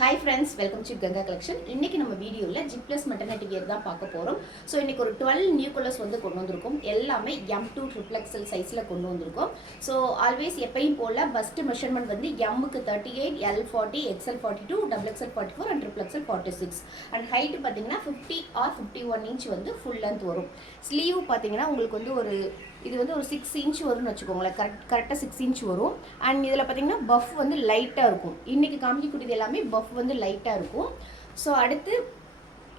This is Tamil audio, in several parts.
Hi friends, welcome to Ganga Collection. இன்னைக்கு நம்ம வீடியோல ஜிப்லெஸ் மெட்டர்னிட்டி வியர் தான் பார்க்க போறோம். ஸோ இன்னைக்கு ஒரு 12 நியூ கலர்ஸ் வந்து கொண்டு வந்திருக்கோம். எல்லாமே M2 triple XL சைஸ்ல கொண்டு வந்திருக்கோம். ஸோ ஆல்வேஸ் எப்பயும் போல பஸ்ட் மெஷர்மெண்ட் வந்து M-க்கு 38, L 40, XL 42, XXL 44 and triple XL 46. And height பார்த்தீங்கன்னா 50 or 51 இன்ச் வந்து ஃபுல் லென்த் வரும். ஸ்லீவ் பார்த்தீங்கன்னா உங்களுக்கு வந்து ஒரு இது வந்து ஒரு 6 இன்ச் வரும்னு வச்சுக்கோங்களேன். கரெக்டாக 6 இன்ச் வரும். அண்ட் இதில் பார்த்தீங்கன்னா பஃப் வந்து லைட்டாக இருக்கும். இன்றைக்கி காமிக்கக்கூடியது எல்லாமே பஃப் வந்து லைட்டாக இருக்கும். ஸோ அடுத்து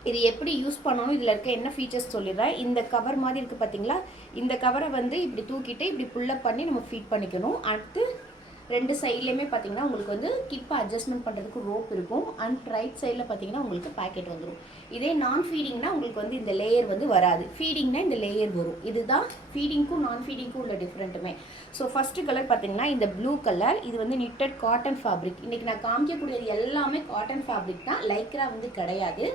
இது எப்படி யூஸ் பண்ணணும், இதில் இருக்க என்ன ஃபீச்சர்ஸ் சொல்லிடுறேன். இந்த கவர் மாதிரி இருக்குது பார்த்தீங்களா, இந்த கவரை வந்து இப்படி தூக்கிட்டு இப்படி புல்லப் பண்ணி நம்ம ஃபீட் பண்ணிக்கணும். அடுத்து ரெண்டு சைட்லேயுமே பார்த்தீங்கன்னா உங்களுக்கு வந்து கிப்பை அட்ஜஸ்ட்மெண்ட் பண்ணுறதுக்கு ரோப் இருக்கும். அண்ட் ரைட் சைடில் பார்த்தீங்கன்னா உங்களுக்கு பேக்கெட் வந்துடும். இதே நான் ஃபீடிங்னா உங்களுக்கு வந்து இந்த லேயர் வந்து வராது. ஃபீடிங்னா இந்த லேயர் வரும். இதுதான் ஃபீடிங்க்கும் நான் ஃபீடிங்க்கும் உள்ள டிஃப்ரெண்ட்டுமே. ஸோ ஃபஸ்ட்டு கலர் பார்த்தீங்கன்னா இந்த ப்ளூ கலர், இது வந்து நிட்டட் காட்டன் ஃபேப்ரிக். இன்றைக்கி நான் காமிக்கக்கூடியது எல்லாமே காட்டன் ஃபேப்ரிக் தான், லைக்ரா வந்து கிடையாது.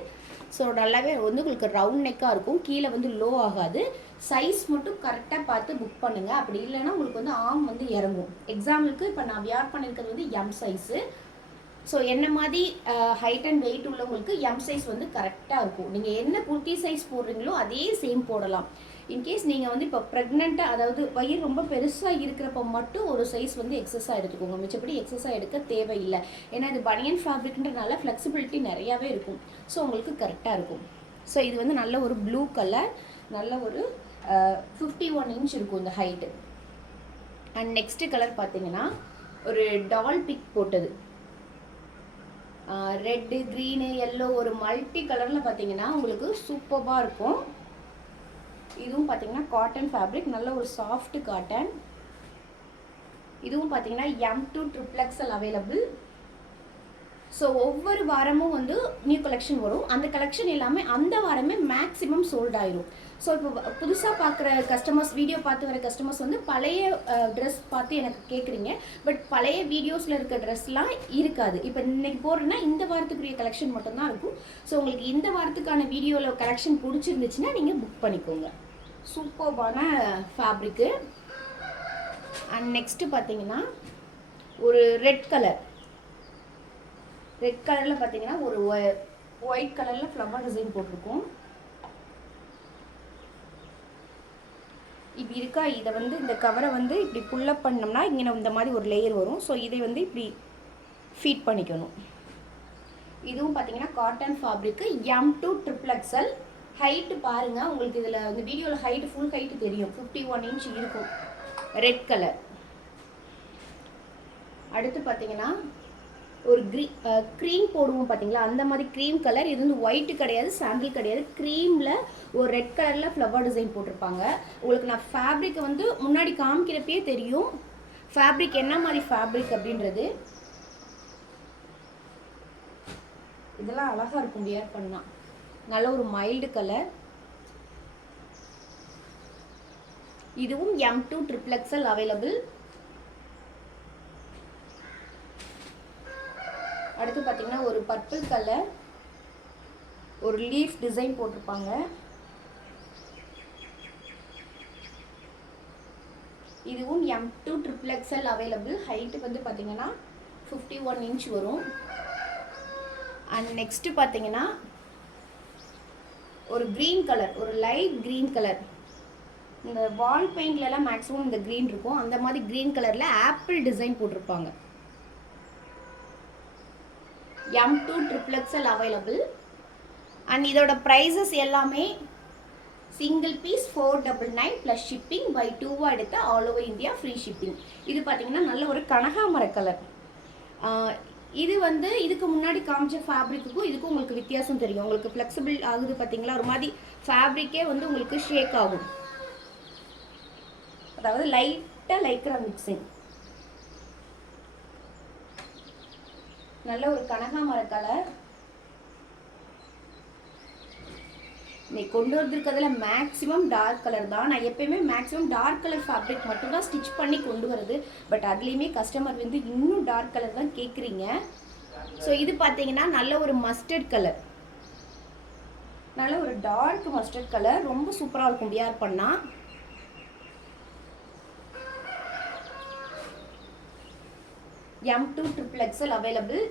ஸோ நல்லாவே வந்து உங்களுக்கு ரவுண்ட் நெக்காக இருக்கும், கீழே வந்து லோ ஆகாது. சைஸ் மட்டும் கரெக்டாக பார்த்து புக் பண்ணுங்கள். அப்படி இல்லைன்னா உங்களுக்கு வந்து ஆர்ம் வந்து இறங்கும். எக்ஸாம்பிளுக்கு இப்போ நான் வியர் பண்ணியிருக்கிறது வந்து M சைஸு. ஸோ என்ன மாதிரி ஹைட் அண்ட் வெயிட் உள்ளவங்களுக்கு M சைஸ் வந்து கரெக்டாக இருக்கும். நீங்கள் என்ன குர்த்தி சைஸ் போடுறீங்களோ அதே சேம் போடலாம். இன்கேஸ் நீங்கள் வந்து இப்போ ப்ரெக்னெண்ட்டாக, அதாவது வயிறு ரொம்ப பெருசாக இருக்கிறப்ப மட்டும் ஒரு சைஸ் வந்து எக்ஸஸாக எடுத்துக்கோங்க. மிச்சப்படி எக்ஸஸாக எடுக்க தேவையில்லை. ஏன்னா இது பனியன் ஃபேப்ரிக்ன்றனால ஃப்ளெக்சிபிலிட்டி நிறையாவே இருக்கும். ஸோ உங்களுக்கு கரெக்டாக இருக்கும். ஸோ இது வந்து நல்ல ஒரு ப்ளூ கலர், நல்ல ஒரு 51 இன்ச் இருக்கும் இந்த ஹைட்டு. அண்ட் நெக்ஸ்ட்டு கலர் பார்த்தீங்கன்னா ஒரு டால் பிக் போட்டது, ரெட்டு, க்ரீனு, எல்லோ, ஒரு மல்டி கலரில் பார்த்தீங்கன்னா உங்களுக்கு சூப்பராக இருக்கும். இதுவும் பார்த்தீங்கன்னா காட்டன் ஃபேப்ரிக், நல்ல ஒரு சாஃப்ட் காட்டன். இதுவும் பார்த்தீங்கன்னா M2 triple XL available. So ஒவ்வொரு வாரமும் வந்து நியூ கலெக்ஷன் வரும். அந்த கலெக்ஷன் எல்லாமே அந்த வாரமே மேக்ஸிமம் சோல்ட் ஆயிரும். ஸோ இப்போ புதுசாக பார்க்குற கஸ்டமர்ஸ், வீடியோ பார்த்து வர கஸ்டமர்ஸ் வந்து பழைய ட்ரெஸ் பார்த்து எனக்கு கேட்குறீங்க. பட் பழைய வீடியோஸில் இருக்க ட்ரெஸ்லாம் இருக்காது. இப்போ இன்றைக்கி போடுறேன்னா இந்த வாரத்துக்குரிய கலெக்ஷன் மட்டும்தான் இருக்கும். ஸோ உங்களுக்கு இந்த வாரத்துக்கான வீடியோவில் கலெக்ஷன் பிடிச்சிருந்துச்சுன்னா நீங்கள் புக் பண்ணிக்கோங்க. சூப்பர்பான ஃபேப்ரிக்கு. அண்ட் நெக்ஸ்ட்டு பார்த்தீங்கன்னா ஒரு ரெட் கலர், ரெட் கலரில் பார்த்தீங்கன்னா ஒரு ஒயிட் கலரில் ஃப்ளவர் டிசைன் போட்டிருக்கோம். இப்படி இருக்கா, இதை வந்து இந்த கவரை வந்து இப்படி புல்லப் பண்ணோம்னா இங்கே இந்த மாதிரி ஒரு லேயர் வரும். ஸோ இதை வந்து இப்படி ஃபீட் பண்ணிக்கணும். இதுவும் பார்த்தீங்கன்னா cotton fabric, M2 triple XL. Height பாருங்கள், உங்களுக்கு இதில் இந்த வீடியோவில் ஹைட்டு ஃபுல் ஹைட்டு தெரியும், 51 இன்ச் இருக்கும். Red colour. அடுத்து பார்த்தீங்கன்னா ஒரு க்ரீம் போடுவோம் பார்த்தீங்களா, அந்த மாதிரி க்ரீம் கலர். இது வந்து ஒயிட்டு கிடையாது, சாண்டில் கிடையாது, க்ரீமில் ஒரு ரெட் கலரில் ஃப்ளவர் டிசைன் போட்டிருப்பாங்க. உங்களுக்கு நான் ஃபேப்ரிக்கை வந்து முன்னாடி காமிக்கிறப்பே தெரியும் ஃபேப்ரிக் என்ன மாதிரி ஃபேப்ரிக் அப்படின்றது. இதெல்லாம் அழகாக இருக்கும் வியர் பண்ணால். நல்ல ஒரு மைல்டு கலர். இதுவும் M2 triple XL அவைலபிள். அடுத்து பார்த்தீங்கன்னா ஒரு பர்பிள் கலர், ஒரு லீஃப் டிசைன் போட்டிருப்பாங்க. இதுவும் M2 triple XL available. Height வந்து பார்த்தீங்கன்னா 51 இன்ச் வரும். அண்ட் நெக்ஸ்ட்டு பார்த்தீங்கன்னா ஒரு க்ரீன் கலர், ஒரு லைட் க்ரீன் கலர். இந்த வால் பெயிண்ட்லலாம் மேக்ஸிமம் இந்த க்ரீன் இருக்கும். அந்த மாதிரி க்ரீன் கலரில் ஆப்பிள் டிசைன் போட்டிருப்பாங்க. M2 triple XL available. And இதோட ப்ரைஸஸ் எல்லாமே single piece 499 plus shipping. Buy 2 எடுத்த all over India free shipping. இது பார்த்தீங்கன்னா நல்ல ஒரு கனகாமர கலர். இது வந்து இதுக்கு முன்னாடி காமிச்ச ஃபேப்ரிக்குக்கும் இதுக்கும் உங்களுக்கு வித்தியாசம் தெரியும். உங்களுக்கு ஃப்ளெக்சிபிள் ஆகுது பார்த்தீங்களா, ஒரு மாதிரி ஃபேப்ரிக்கே வந்து உங்களுக்கு ஷேக் ஆகும். அதாவது லைட்டாக லைக்ரா மிக்சிங். நல்ல ஒரு கனகாமர கலர். இன்னைக்கு கொண்டு வந்திருக்கிறதுல மேக்ஸிமம் டார்க் கலர் தான். நான் எப்பயுமே மேக்ஸிமம் டார்க் கலர் ஃபேப்ரிக் மட்டும்தான் ஸ்டிச் பண்ணி கொண்டு வருது. பட் அதுலேயுமே கஸ்டமர் வந்து இன்னும் டார்க் கலர் தான் கேட்குறீங்க. ஸோ இது பார்த்தீங்கன்னா நல்ல ஒரு மஸ்டர்ட் கலர், நல்ல ஒரு டார்க் மஸ்டர்ட் கலர். ரொம்ப சூப்பராக இருக்கும் வியர் பண்ணால். M2 triple XL available.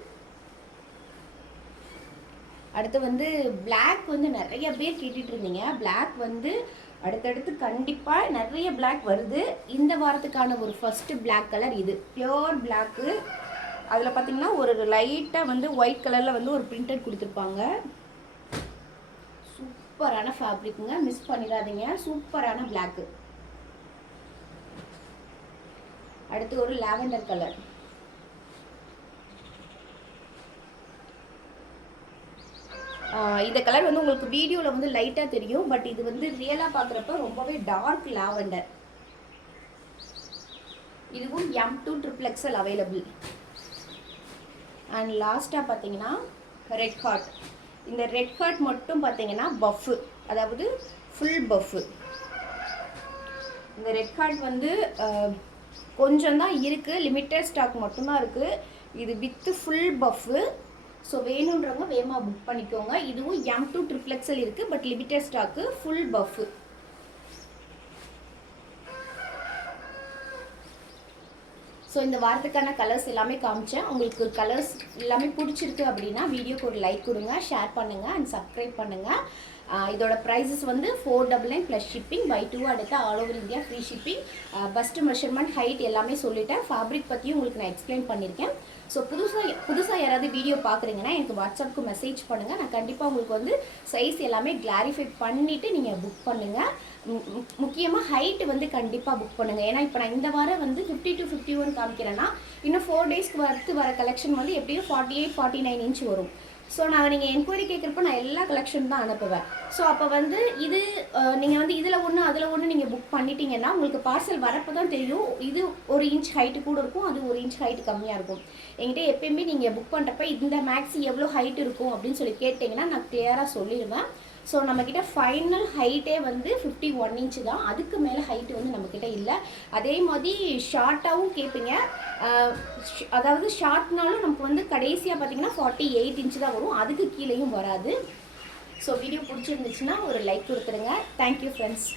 அடுத்து வந்து பிளாக் வந்து நிறைய பேர் கேட்டுட்டு இருந்தீங்க. பிளாக் வந்து அடுத்தடுத்து கண்டிப்பாக நிறைய பிளாக் வருது. இந்த வாரத்துக்கான ஒரு ஃபஸ்ட்டு பிளாக் கலர் இது பியோர் பிளாக்கு. அதில் பார்த்தீங்கன்னா ஒரு லைட்டாக வந்து ஒயிட் கலரில் வந்து ஒரு பிரிண்டட் கொடுத்துருப்பாங்க. சூப்பரான ஃபேப்ரிக்குங்க, மிஸ் பண்ணிடாதீங்க. சூப்பரான பிளாக்கு. அடுத்து ஒரு லாவெண்டர் கலர். இந்த கலர் வந்து உங்களுக்கு வீடியோவில் வந்து லைட்டாக தெரியும், பட் இது வந்து ரியலாக பார்க்குறப்ப ரொம்பவே டார்க் லாவெண்டர். இதுவும் M2 XXL அவைலபிள். அண்ட் லாஸ்ட்டாக பார்த்தீங்கன்னா ரெட் ஹார்ட். இந்த ரெட் ஹார்ட் மட்டும் பார்த்தீங்கன்னா பஃப்பு, அதாவது ஃபுல் பஃப்பு. இந்த ரெட் ஹார்ட் வந்து கொஞ்சம் தான் இருக்குது, லிமிட்டட் ஸ்டாக் மட்டும்தான் இருக்குது. இது வித்து ஃபுல் பஃப்பு. ஸோ வேணுன்றவங்க வேகமாக புக் பண்ணிக்கோங்க. இதுவும் M2 XXL இருக்குது, but limited stock, full puff. So இந்த வாரத்துக்கான கலர்ஸ் எல்லாமே காமிச்சேன். உங்களுக்கு கலர்ஸ் எல்லாமே பிடிச்சிருக்கு அப்படின்னா வீடியோக்கு ஒரு லைக் கொடுங்க, ஷேர் பண்ணுங்கள் அண்ட் சப்ஸ்கிரைப் பண்ணுங்கள். இதோட ப்ரைஸஸ் வந்து 499 ப்ளஸ் ஷிப்பிங், பை 2 அடுத்த all over India free shipping. Bust measurement, height எல்லாமே சொல்லிட்டேன். ஃபேப்ரிக் பற்றியும் உங்களுக்கு நான் எக்ஸ்பிளைன் பண்ணியிருக்கேன். ஸோ புதுசாக யாராவது வீடியோ பார்க்குறீங்கன்னா எனக்கு வாட்ஸ்அப்புக்கு மெசேஜ் பண்ணுங்கள். நான் கண்டிப்பாக உங்களுக்கு வந்து சைஸ் எல்லாமே கிளாரிஃபை பண்ணிவிட்டு நீங்கள் புக் பண்ணுங்கள். முக்கியமாக ஹைட்டு வந்து கண்டிப்பாக புக் பண்ணுங்கள். ஏன்னா இப்போ நான் இந்த வாரம் வந்து 50 to 51 காமிக்கிறேன்னா இன்னும் 4 டேஸ்க்கு வர கலெக்ஷன் வந்து எப்படியும் 48, 49 இன்ச் வரும். ஸோ நான் நீங்கள் என்கொயரி கேட்குறப்ப நான் எல்லா கலெக்ஷன் தான் அனுப்புவேன். ஸோ அப்போ வந்து இது நீங்கள் வந்து இதில் ஒன்று அதில் ஒன்று நீங்கள் புக் பண்ணிட்டீங்கன்னா உங்களுக்கு பார்சல் வரப்போ தான் தெரியும். இது 1 இன்ச் ஹைட்டு கூட இருக்கும், அது 1 இன்ச் ஹைட்டு கம்மியாக இருக்கும். என்கிட்ட எப்பயுமே நீங்கள் புக் பண்ணுறப்ப இந்த மேக்ஸி எவ்வளோ ஹைட் இருக்கும் அப்படின்னு சொல்லி கேட்டிங்கன்னா நான் கிளியராக சொல்லிடுவேன். ஸோ நம்மக்கிட்ட ஃபைனல் ஹைட்டே வந்து 51 இன்ச்சு தான், அதுக்கு மேலே ஹைட்டு வந்து நம்மக்கிட்ட இல்லை. அதே மாதிரி ஷார்ட்டாகவும் கேட்பீங்க. அதாவது ஷார்ட்னாலும் நமக்கு வந்து கடைசியாக பார்த்தீங்கன்னா 48 இன்ச்சு தான் வரும், அதுக்கு கீழேயும் வராது. ஸோ வீடியோ பிடிச்சிருந்துச்சுன்னா ஒரு லைக் கொடுத்துருங்க. Thank you friends.